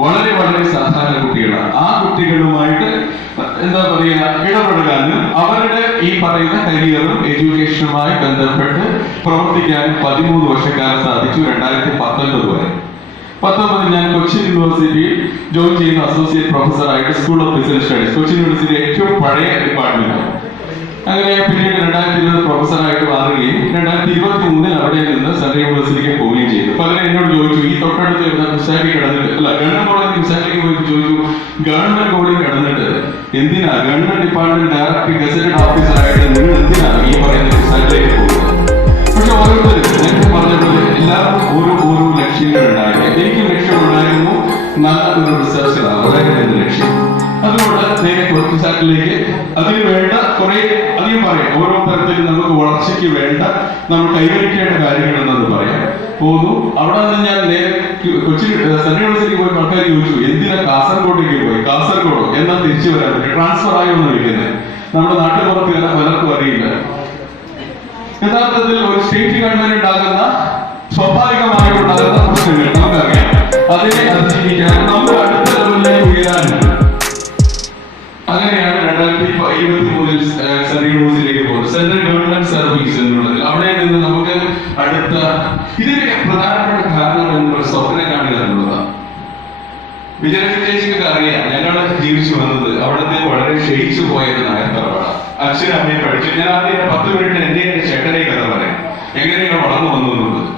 വളരെ വളരെ സാധാരണ കുട്ടികളാണ്. ആ കുട്ടികളുമായിട്ട് എന്താ പറയുക ഇടപെടാനും അവരുടെ ഈ പറയുന്ന കരിയറും എഡ്യൂക്കേഷനുമായി ബന്ധപ്പെട്ട് പ്രവർത്തിക്കാനും പതിമൂന്ന് വർഷക്കാലം സാധിച്ചു രണ്ടായിരത്തി പത്തൊൻപത് വരെ. പത്തൊമ്പത് ഞാൻ കൊച്ചിൻ യൂണിവേഴ്സിറ്റിയിൽ ജോയിൻ ചെയ്യുന്ന associate പ്രൊഫസറായിട്ട് school of business studies Cochin university ഏറ്റവും പഴയ ഡിപ്പാർട്ട്മെന്റാണ്. അങ്ങനെ പിന്നീട് രണ്ടായിരത്തി ഇരുപത് പ്രൊഫസറായിട്ട് മാറുകയും രണ്ടായിരത്തി ഇരുപത്തി മൂന്നിൽ അവിടെ നിന്ന് സെൻട്രൽ യൂണിവേഴ്സിറ്റിക്ക് പലരും എന്നോട് ചോദിച്ചു ഈ തൊട്ടടുത്ത് കുസാക്കി കിടന്നിട്ട് അല്ല ഗവൺമെന്റ് കോളേജ് കുസാക്കിലേക്ക് പോയി ചോദിച്ചു ഗവൺമെന്റ് കോളേജ് കിടന്നിട്ട് എന്തിനാ? ഗവൺമെന്റ് ഡിപ്പാർട്ട്മെന്റ് ഡയറക്ടർ ഗസറ്റഡ് ഓഫീസറായിട്ട് നിങ്ങൾ എന്തിനാ ഈ പറയുന്ന കുസാക്കിലേക്ക് പോകുന്നത്? പക്ഷെ ഓരോരുത്തരും നേരത്തെ പറഞ്ഞതുപോലെ എല്ലാവർക്കും ഓരോ ഓരോ ലക്ഷ്യങ്ങളുണ്ടായിരുന്നു എനിക്കും ലക്ഷ്യമുണ്ടായിരുന്നു നല്ല ഒരു എന്റെ ലക്ഷ്യം. അതുകൊണ്ട് നേരെ കുസാക്കിലേക്ക് അതിന് വേണ്ട കുറെ അധികം പറയാം. ഓരോ തരത്തിലും നമുക്ക് വളർച്ചയ്ക്ക് വേണ്ട നമ്മൾ കൈവരിക്കേണ്ട കാര്യങ്ങൾ എന്നത് പറയാം. പോന്നു അവിടെ നിന്ന് ഞാൻ നേരെ കൊച്ചി സെൻട്രൽ യൂണിവേഴ്സിറ്റി പോയി ആൾക്കാർ ചോദിച്ചു എന്തിനാ കാസർഗോഡിലേക്ക് പോയി? കാസർഗോഡ് എന്നാ തിരിച്ചു വരാൻ പറ്റും? ട്രാൻസ്ഫർ ആയോ എന്ന് വിളിക്കുന്നത് നമ്മുടെ നാട്ടിൻപുറത്ത് പലർക്കും അറിയില്ല. യഥാർത്ഥത്തിൽ ഒരു സ്റ്റേറ്റ് ഗവൺമെന്റ് ഉണ്ടാകുന്ന സ്വാഭാവികമായിട്ടുണ്ടാകുന്ന പ്രശ്നങ്ങൾ നമുക്കറിയാം. അതിനെ അതിജീവിക്കാൻ നമ്മുടെ അടുത്ത ലെവലിലേക്ക് ഉയരാനും അങ്ങനെയാണ് രണ്ടായിരത്തി ഇരുപത്തി മൂന്നിൽ സെൻട്രൽ യൂണിവേഴ്സിറ്റിയിലേക്ക് പോകുന്നത്. സെൻട്രൽ ഗവൺമെന്റ് സർവീസ് എന്നുള്ളതിൽ. അവിടെ നിന്ന് നമുക്ക് ഇതിന്റെ പ്രധാനപ്പെട്ട കാരണം എന്നുള്ള സ്വപ്നം കാണുക എന്നുള്ളതാണ് വിജയചേച്ചിക്ക് അറിയാം ഞങ്ങൾ ജീവിച്ചു വന്നത്. അവിടുത്തെ വളരെ ക്ഷയിച്ചു പോയത് നായർ തറവാട. അച്ഛനും അമ്മയും പഠിച്ചു. ഞാൻ ആദ്യം പത്ത് മിനിറ്റ് എന്റെ എന്റെ ചേട്ടനെ കഥ പറയാം. എങ്ങനെയാണ് വളർന്നു വന്നു എന്നുള്ളത്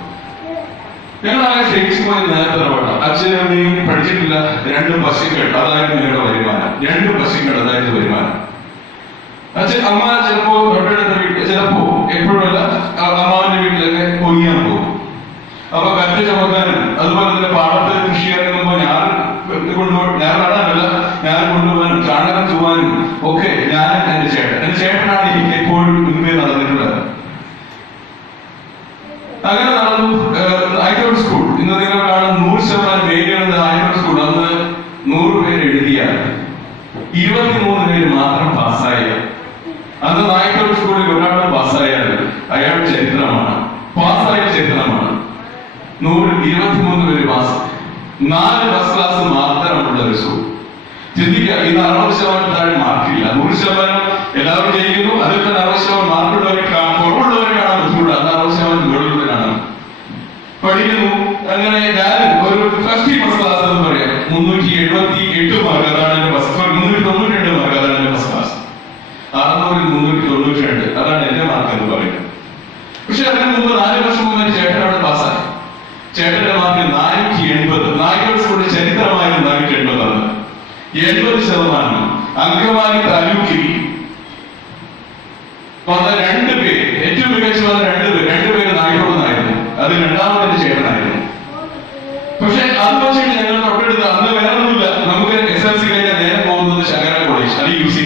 ഞങ്ങൾ ആകെ ക്ഷയിച്ചു പോയത് നായർ തറവാട. അച്ഛനും അമ്മയും പഠിച്ചിട്ടില്ല രണ്ട് പശുക്കൾ അതായിരുന്നു ഞങ്ങളുടെ വരുമാനം. രണ്ട് പശുക്കൾ അതായിരുന്നു വരുമാനം. അച്ഛൻ അമ്മ ചിലപ്പോ തൊട്ടടുത്ത വീട്ടിൽ ചിലപ്പോ എപ്പോഴുമല്ല അ- അമ്മാവന്റെ വീട്ടിലൊക്കെ കൊയ്യാൻ പോകും അപ്പൊ കറ്റ് ചുമക്കാനും അതുപോലെ തന്നെ പാടത്ത് കൃഷി ഇറങ്ങുമ്പോ ഞാൻ കൊണ്ടുപോയി ഞാൻ നടാനല്ല ഞാൻ കൊണ്ടുപോകാനും ചാണകം ചുവാനും ഒക്കെ ഞാൻ എന്റെ ചേട്ടൻ എന്റെ ചേട്ടനാണ് എനിക്ക് എപ്പോഴും മുൻപേ നടന്നിട്ടുള്ളത് അങ്ങനെ നടന്നു ഹൈക്കോട് സ്കൂൾ ഇന്ന് നിങ്ങൾ കാണും നൂറ് ശതമാനം പേരുകളുടെ ഹൈക്കോട് സ്കൂൾ അന്ന് നൂറ് പേര് എഴുതിയാൽ ഇരുപത്തിമൂന്ന് പേര് മാത്രം പാസ്സായ അന്ന് സ്കൂളിൽ ഒരാൾ പാസ്സായാൽ അയാൾ ചരിത്രമാണ്. പാസ്സായ ചരിത്രമാണ്. നൂറിൽ ഇരുപത്തിമൂന്ന് പേര് പാസ്. നാല് ഫസ്റ്റ് ക്ലാസ് മാത്രമുള്ള ഒരു സ്കൂൾ ചിന്തിക്കുക ഇന്ന് അറുപത് ശതമാനം താഴെ മാർക്കില്ല നൂറ് ശതമാനം എല്ലാവരും ജയിക്കുന്നു അതിൽ തന്നെ അറുപത് ശതമാനം മാർക്കുള്ളവരെ കാണാൻ കുറവുള്ളവരെ കാണാൻ ബുദ്ധിമുട്ടാണ് അന്ന് അറുപത് ശതമാനം മുകളിലുള്ളവരെ കാണാം പഠിക്കുന്നു അങ്ങനെ ഞാൻ ഒരു ഫസ്റ്റ് ഫസ്റ്റ് ക്ലാസ് എന്ന് പറയാം മുന്നൂറ്റി എഴുപത്തി എട്ട് മാർക്ക് അതാണ് എന്റെ ഫസ്റ്റ് മുന്നൂറ്റി തൊണ്ണൂറ്റി രണ്ട് മാർക്ക് അതാണ് എന്റെ ഫസ്റ്റ് ക്ലാസ് അറുന്നൂറിൽ മുന്നൂറ്റി തൊണ്ണൂറ്റി രണ്ട് അതാണ് എന്റെ മാർക്ക് എന്ന് പറയുന്നത്. പക്ഷെ അതിന് മുമ്പ് നാല് വർഷം മുമ്പ് ചേട്ടൻ അവിടെ പാസ്സായി. ചേട്ടന്റെ മാർക്ക് നാനൂറ്റി എൺപത്. നായ്ക്കോട് ചരിത്രമായിരുന്നു നാനൂറ്റി എൺപതാണ്. എൺപത് ശതമാനം അങ്കമാലി താലൂക്കിൽ വന്ന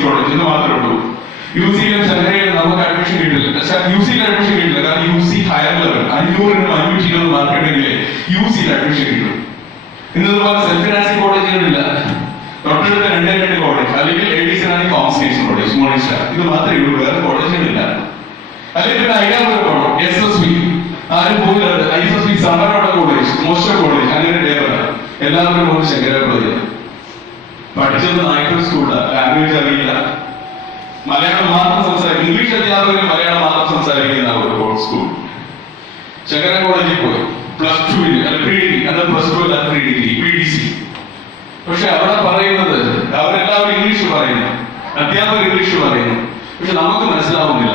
കോളേജ് എന്ന് മാത്രമേ ഉള്ളൂ. യു സിയിലും ചെന്നൈയിലും നമുക്ക് അഡ്മിഷൻ കിട്ടില്ല. യു സിയിൽ അഡ്മിഷൻ കിട്ടില്ല. കാരണം യു സി ഹയർ ലെവൽ അഞ്ഞൂറിനും അഞ്ഞൂറ്റി ഇരുപത് മാർക്ക് ഉണ്ടെങ്കിൽ യു സിയിൽ അഡ്മിഷൻ കിട്ടും. ഇന്നതുപോലെ സെൽഫ് ഫിനാൻസിംഗ് കോളേജുകളില്ല തൊട്ടടുത്ത രണ്ടേ രണ്ട് കോളേജ് അല്ലെങ്കിൽ ഡി സിനാനി കോമേഴ്സ് കോളേജ് മോണിഷ. ഇത് മാത്രമേ ഉള്ളൂ. വേറെ കോളേജുകളില്ല അല്ലെങ്കിൽ പിന്നെ ഐഡിയാപുരം പോകണം എസ് എസ് ബി ആരും പോയില്ല. I S S B college മോസ്റ്റർ college അങ്ങനെ ഡേവല എല്ലാവരും പോകുന്നത് ശങ്കര കോളേജ് പഠിച്ചത് നായ്ക്കൽ സ്കൂളിലാണ് ലാംഗ്വേജ് അറിയില്ല. മലയാളം മാത്രം സംസാരിക്കും. ഇംഗ്ലീഷ് അധ്യാപകർ മലയാളം മാത്രം സംസാരിക്കുന്ന ഒരു സ്കൂൾ ശങ്കര കോളേജിൽ പോയി. പ്ലസ് ടുവിന് അല്ല പ്രീ ഡിഗ്രി അല്ല പ്ലസ് ടു അല്ല pre degree P D C പക്ഷെ അവിടെ പറയുന്നത് അവരെല്ലാവരും ഇംഗ്ലീഷ് പറയുന്നു. അധ്യാപകർ ഇംഗ്ലീഷ് പറയുന്നു. പക്ഷെ നമുക്ക് മനസ്സിലാവുന്നില്ല.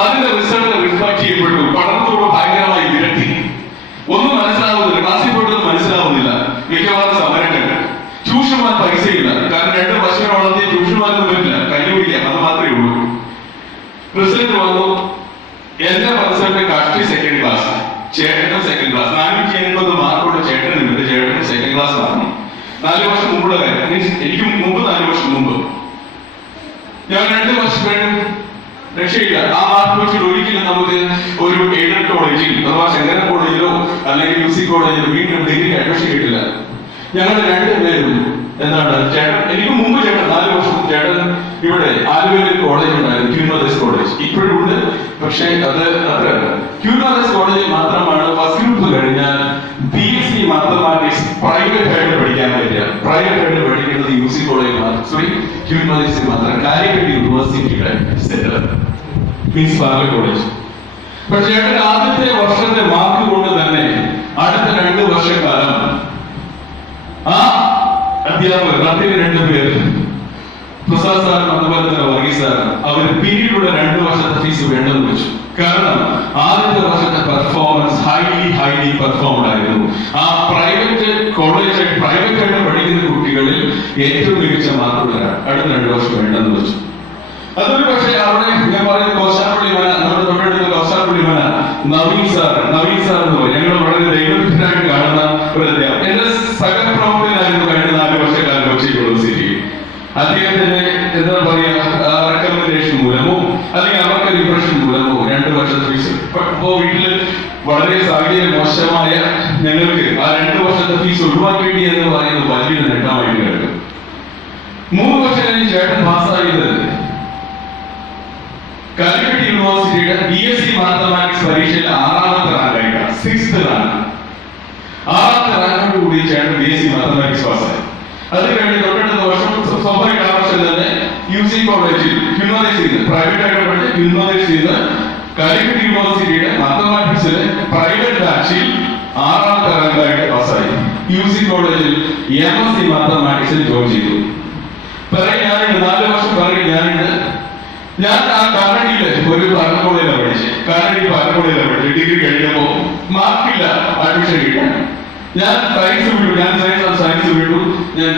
അതിന്റെ റിസൾട്ട് റിഫ്ലക്ട് ചെയ്യപ്പെട്ടു. പഠനത്തോട് ഭയങ്കരമായി വിരട്ടി. ഒന്നും മനസ്സിലാവുന്നില്ല. ക്ലാസ്സിൽ പോയിട്ടൊന്നും മനസ്സിലാവുന്നില്ല. മിക്കവാറും സമരങ്ങൾ. ട്യൂഷന്മാർ പൈസയില്ല. കാരണം രണ്ട് പശുവിനെ വളർത്തിയ ട്യൂഷന്മാരൊന്നും പറ്റില്ല കല്ലുപിടിക്കാം അത് മാത്രമേ ഉള്ളൂ റിസൾട്ട് വന്നു. എന്റെ പ്രസിഡന്റ് കഷ്ടി സെക്കൻഡ് ക്ലാസ് ചേട്ടനും സെക്കൻഡ് ക്ലാസ് നാനൂറ്റി എൺപത് മാർക്കുള്ള ചേട്ടനും ഉണ്ട് ചേട്ടനും സെക്കൻഡ് ക്ലാസ് മാറണം നാല് വർഷം മുമ്പുള്ള കാര്യം. മീൻസ് എനിക്ക് മുമ്പ് നാല് വർഷം മുമ്പ്. ഞാൻ രണ്ട് വർഷം വേണം രക്ഷയില്ല. ആ മാർക്ക് വെച്ചിട്ട് ഒരിക്കലും നമുക്ക് ഒരു എയ്ഡഡ് കോളേജിൽ അഥവാ ശങ്കര കോളേജിലോ അല്ലെങ്കിൽ യു സി കോളേജിലോ വീണ്ടും ഡിഗ്രി അഡ്മിഷൻ കിട്ടില്ല. ഞങ്ങൾ രണ്ടുപേരും എന്താണ്? ചേട്ടൻ എനിക്ക് മുമ്പ് ചേട്ടൻ നാല് വർഷം ചേട്ടൻ ഇവിടെ ആലുവയിൽ കോളേജ് ഉണ്ടായിരുന്നു ക്യൂനോദസ് കോളേജ് ഇപ്പോഴും ഉണ്ട് പക്ഷേ അത് അത്ര ക്യൂനോദസ് കോളേജിൽ മാത്രമാണ് ഫസ്റ്റ് കഴിഞ്ഞാൽ B S C mathematics private ആയിട്ട് പഠിക്കാൻ പറ്റില്ല. പ്രൈവറ്റ് ആയിട്ട് പഠിക്കുന്നത് U C college sorry humanist മാത്രം. കാലിക്കറ്റ് യൂണിവേഴ്സിറ്റിയുടെ സെന്റർ മീൻസ് പാർല കോളേജ് പക്ഷേ ചേട്ടൻ ആദ്യത്തെ വർഷത്തെ മാർക്ക് കൊണ്ട് തന്നെ അടുത്ത രണ്ട് വർഷക്കാലം ആ അധ്യാപകർ അദ്ദേഹം രണ്ടു പേർ പ്രസാദ് സാറും അതുപോലെ തന്നെ വർഗീസ് സാറും. അവർ പിന്നീടുള്ള രണ്ട് വർഷത്തെ ഫീസ് വേണ്ടെന്ന് വെച്ചു കാരണം ആദ്യത്തെ വർഷത്തെ പെർഫോമൻസ് ഹൈലി ഹൈലി പെർഫോംഡ് ആയിരുന്നു. ആ പ്രൈവറ്റ് കോളേജ് പ്രൈവറ്റ് ആയിട്ട് പഠിക്കുന്ന കുട്ടികളിൽ ഏറ്റവും മികച്ച മാർക്കുള്ളവരാണ് അടുത്ത രണ്ട് വർഷം വേണ്ടെന്ന് വെച്ചു അതൊരു പക്ഷേ അവിടെ ഞാൻ പറയുന്ന കോശാപ്പള്ളി മന നമ്മുടെ തൊട്ടടുത്ത കോശാപ്പള്ളി മന നവീൻ സാർ നവീൻ സാർ എന്ന് പറയും. ഞങ്ങൾ വളരെ ദൈവത്തിനായിട്ട് കാണുന്ന ഒരു അദ്ദേഹത്തിന്റെ എന്താ പറയാ റെക്കമെൻഡേഷൻ മൂലമോ അല്ലെങ്കിൽ അവർക്ക് ഇംപ്രഷൻ മൂലമോ രണ്ട് വർഷത്തെ ഫീസ് ഇപ്പോ വീട്ടിൽ വളരെ സാഹചര്യം മോശമായ ഞങ്ങൾക്ക് ആ രണ്ട് വർഷത്തെ ഫീസ് ഒഴിവാക്കേണ്ടി എന്ന് പറയുന്നത് വലിയ നേട്ടമായിട്ട് കേൾക്കും മൂന്ന് വർഷം കഴിഞ്ഞ് ചേട്ടൻ പാസ്സായത് കാലിക്കറ്റ് യൂണിവേഴ്സിറ്റിയുടെ ബി എസ് സി മാത്തമാറ്റിക്സ് പരീക്ഷയിൽ ആറാമത്തെ റാങ്കായിട്ടാണ് സിക്സ്ത് റാങ്ക്. ആറാമത്തെ റാങ്കോട് കൂടി ചേട്ടൻ ബി എസ് സി മാത്തമാറ്റിക്സ് പാസ്സായി. അത് കഴിഞ്ഞ് തൊട്ടടുത്ത വർഷം സ്വ- സ്വാഭാവിക ആ വർഷം തന്നെ യു സി കോളേജിൽ ഹ്യൂമനൈസ് ചെയ്ത് പ്രൈവറ്റ് ആയിട്ട് പഠിച്ച് ഹ്യൂമനൈസ് ചെയ്ത് കാലിക്കറ്റ് യൂണിവേഴ്സിറ്റിയുടെ മാത്തമാറ്റിക്സിലെ പ്രൈവറ്റ് ബാച്ചിൽ ആറാമത്തെ റാങ്കായിട്ട് പാസ്സായി യു സി കോളേജിൽ എം എസ് സി മാത്തമാറ്റിക്സിൽ ജോയിൻ ചെയ്തു. പറയും ഞാനുണ്ട് നാല് വർഷം പറയും ഞാനുണ്ട് ഞാൻ ആ കാനഡിയിൽ ഒരു പാലക്കോളയിലാണ് പഠിച്ചത് കാനഡി പാലക്കോളയിലാണ് പഠിച്ചത് ഡിഗ്രി കഴിഞ്ഞപ്പോ മാർക്കില്ല അഡ്മിഷൻ കിട്ടാൻ ഞാൻ സയൻസ് വിട്ടു ഞാൻ